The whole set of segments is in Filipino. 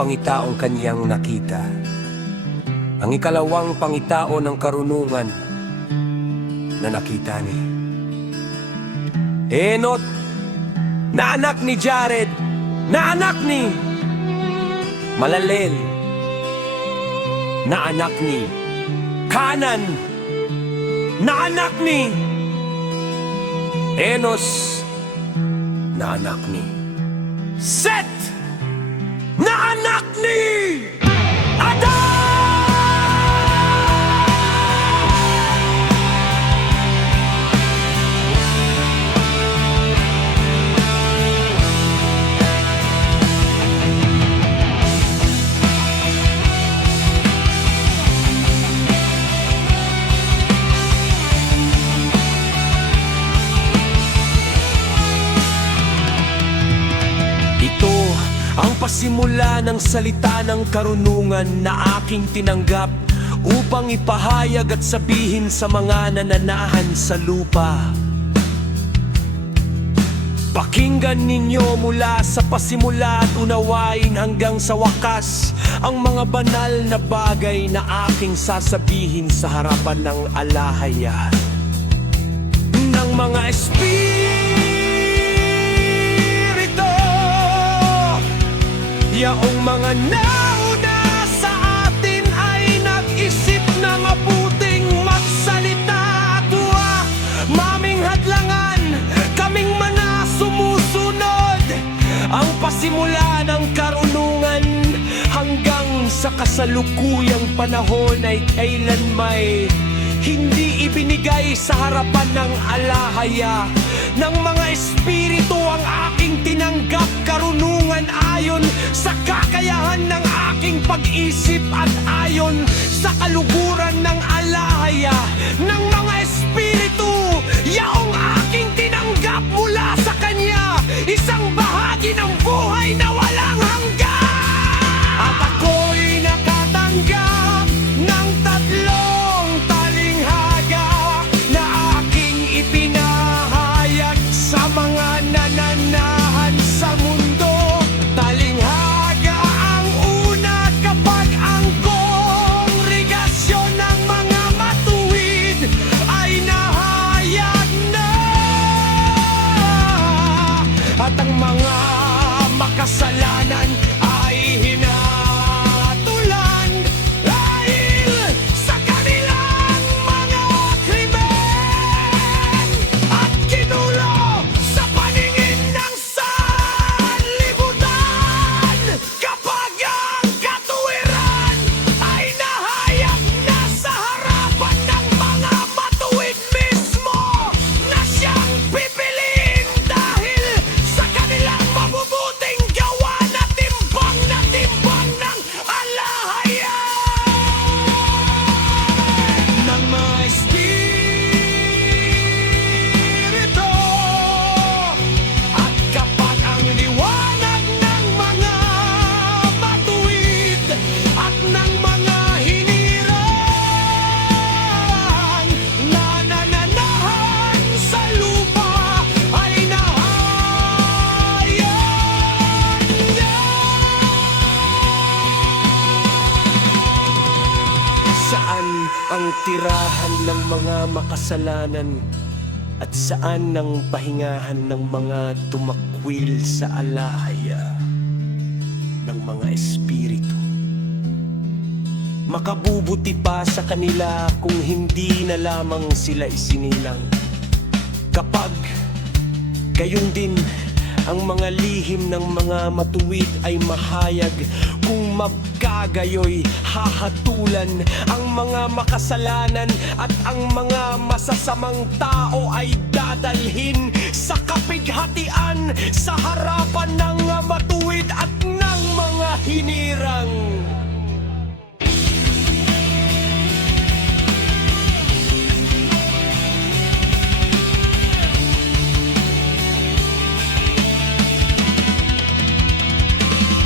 pangitaong kaniyang nakita. Ang ikalawang pangitao ng karunungan na nakita ni Henot, na anak ni Jared, na anak ni Malalel, na anak ni Kanan, na anak ni Enos, na anak ni Seth, na anak ni Adan! Ang pasimula ng salita ng karunungan na aking tinanggap upang ipahayag at sabihin sa mga nananahan sa lupa. Pakinggan ninyo mula sa pasimula at unawain hanggang sa wakas ang mga banal na bagay na aking sasabihin sa harapan ng alahaya ng mga espiritu. Yaong mga nauna sa atin ay nag-isip na mabuting magsalita at maming hadlangan, kaming mga sumusunod. Ang pasimula ng karunungan hanggang sa kasalukuyang panahon ay kailan may hindi ibinigay sa harapan ng alahaya ng mga espiritu ang aking tinanggap karunungan ayon sa kakayahan ng aking pag-isip at ayon sa kaluguran ng alahaya ng mga espiritu. Yaong aking tinanggap mula sa kanya, isang bahagi ng buhay na walang hanggan. At ako'y nakatanggap ng tatlong talinghaga na aking ipinahayag sa mga nananahan sa mundo. Talinghaga ang una kapag ang kongregasyon ng mga matuwid ay nahayag na, at ang mga makasalanan ay hinatulan dahil sa kanilang mga krimen at kinulo sa paningin ng sanlibutan. Kapag ang katuwiran ay nahayag na sa harapan ng mga matuwid mismo na siyang pipiliin dahil sa kanilang mabubuting gawa na timbang ng alahaya ng mga espiritu. At kapag ang liwanag ng mga matuwid at ng mga hinirang na nananahan sa lupa ay nahayag na, saan ang tirahan ng mga makasalanan at saan ang pahingahan ng mga tumakwil sa alahaya ng mga espiritu? Makabubuti pa sa kanila kung hindi na lamang sila isinilang. Kapag gayon din ang mga lihim ng mga matuwid ay mahayag, kung magkagayoy hahatulan ang mga makasalanan at ang mga masasamang tao ay dadalhin sa kapighatian sa harapan ng matuwid at ng mga hinirang.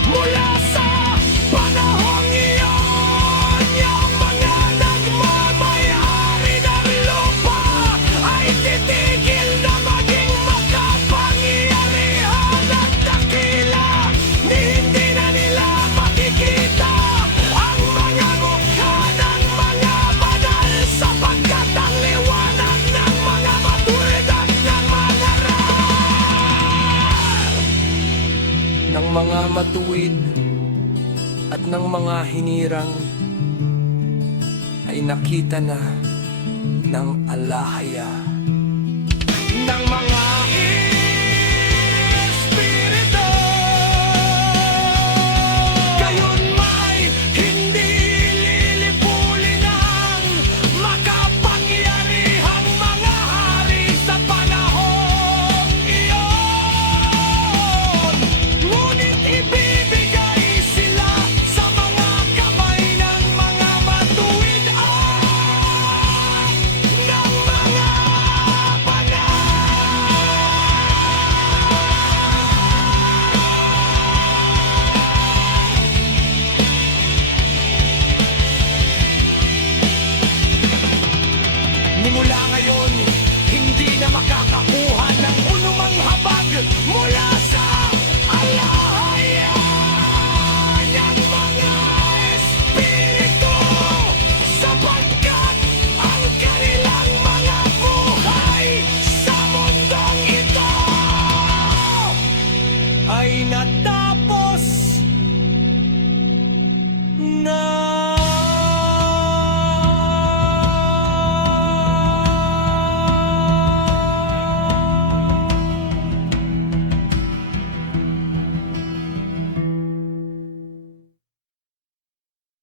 Mula sa panahong iyon, yung mga nagmamayari ng lupa ay titigil na maging makapangyarihan at dakila, ni hindi na nila makikita ng mga hinirang ay nakita na ng alahaya ng mga